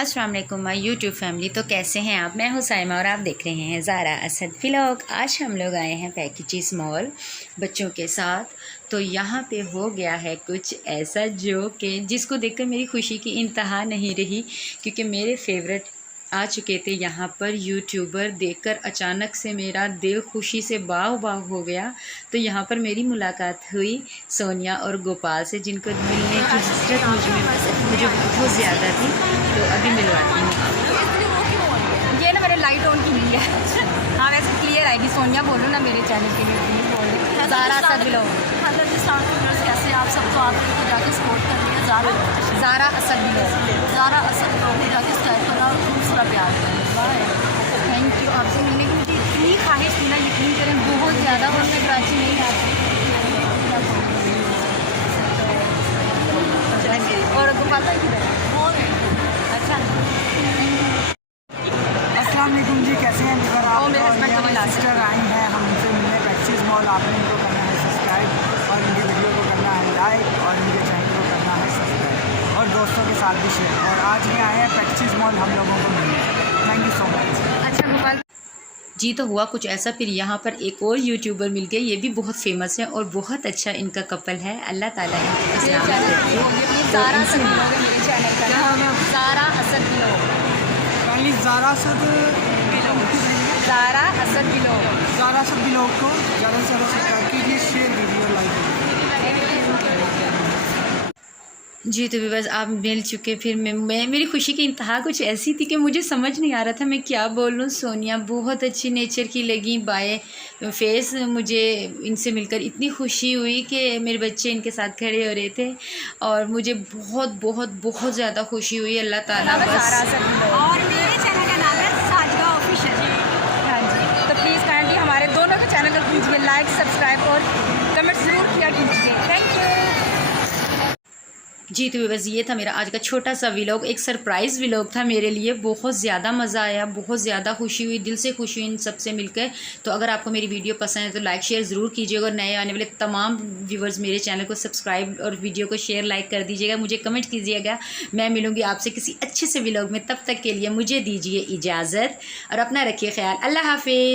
अस्सलाम वालेकुम my YouTube family. तो कैसे हैं आप? मैं हूं साइमा और आप देख रहे हैं ज़ारा असद व्लॉग। आज हम लोग आए हैं पैकेजेस मॉल बच्चों के साथ। तो यहाँ पे हो गया है कुछ ऐसा जो कि जिसको देखकर मेरी खुशी की इंतहा नहीं रही, क्योंकि मेरे फेवरेट आ चुके थे यहाँ पर यूट्यूबर। देखकर अचानक से मेरा दिल खुशी से बाग बाग हो गया। तो यहाँ पर मेरी मुलाकात हुई सोनिया और गोपाल से, जिनको मिलने की हसरत मुझे बहुत ज़्यादा थी। तो अभी मिलवाती हूँ। ये ना मैंने लाइट ऑन की हुई है। हाँ वैसे क्लियर आएगी। सोनिया बोलो ना मेरे चैनल के लिए प्लीज़ बोलो। ज़ारा असद व्लॉग। हेलो जी कैसे आप सबको आप लोग को जाके सपोर्ट कर रही है ज़ारा असद व्लॉग। ज़ारा असद लोग को जाके स्टाइल करना और दूसरा प्यार करना। Thank you. आपसे मिलने की मुझे इतनी ख्वाहिश थी ना, यकीन करें बहुत ज़्यादा। और मैं कराची नहीं आती और गोपाल अच्छा। अस्सलाम वालेकुम जी, कैसे हैं अगर आप? मेरे हस्बैंड को मिला सिस्टर आई हैं हमसे मिलने पैकेजेस मॉल। आपने इनको करना है सब्सक्राइब और इनके वीडियो को करना है लाइक और इनके चैनल को करना है सब्सक्राइब और दोस्तों के साथ भी शेयर। और आज ये आए हैं पैकेजेस मॉल हम लोगों को मिलने। Thank you so much. अच्छा गोपाल जी, तो हुआ कुछ ऐसा, फिर यहाँ पर एक और यूट्यूबर मिल गए। ये भी बहुत फेमस है और बहुत अच्छा इनका कपल है। अल्लाह ताला इनको सलामत रखे। ज़ारा असद व्लॉग है मेरे चैनल का नाम। ज़ारा असद व्लॉग। पहले ज़ारा असद ज़ारा असद व्लॉग। ज़ारा असद व्लॉग को ज़्यादा से ज़्यादा सब्सक्राइब कीजिए, शेयर कीजिए और लाइक कीजिए। जी, तो बस आप मिल चुके। फिर मैं मेरी खुशी की इंतहा कुछ ऐसी थी कि मुझे समझ नहीं आ रहा था मैं क्या बोलूँ। सोनिया बहुत अच्छी नेचर की लगी, बाय फेस मुझे इनसे मिलकर इतनी खुशी हुई कि मेरे बच्चे इनके साथ खड़े हो रहे थे और मुझे बहुत बहुत बहुत ज़्यादा खुशी हुई। अल्लाह ताला बस। और मेरे चैनल का नाम है साजिदा ऑफिशियल। हाँ जी, तो प्लीज़ काइंडली हमारे दोनों के चैनल को कीजिए लाइक, सब्सक्राइब और कमेंट ज़रूर किया कीजिए। Thank you. जी, तो बस ये था मेरा आज का छोटा सा व्लॉग। एक सरप्राइज़ व्लॉग था मेरे लिए। बहुत ज़्यादा मज़ा आया, बहुत ज़्यादा खुशी हुई, दिल से खुशी हुई इन सबसे मिलकर। तो अगर आपको मेरी वीडियो पसंद है तो लाइक शेयर ज़रूर कीजिएगा और नए आने वाले तमाम व्यूवर्स मेरे चैनल को सब्सक्राइब और वीडियो को शेयर लाइक कर दीजिएगा। मुझे कमेंट कीजिएगा। मैं मिलूँगी आपसे किसी अच्छे से व्लॉग में। तब तक के लिए मुझे दीजिए इजाज़त और अपना रखिए ख्याल। अल्लाह हाफिज़।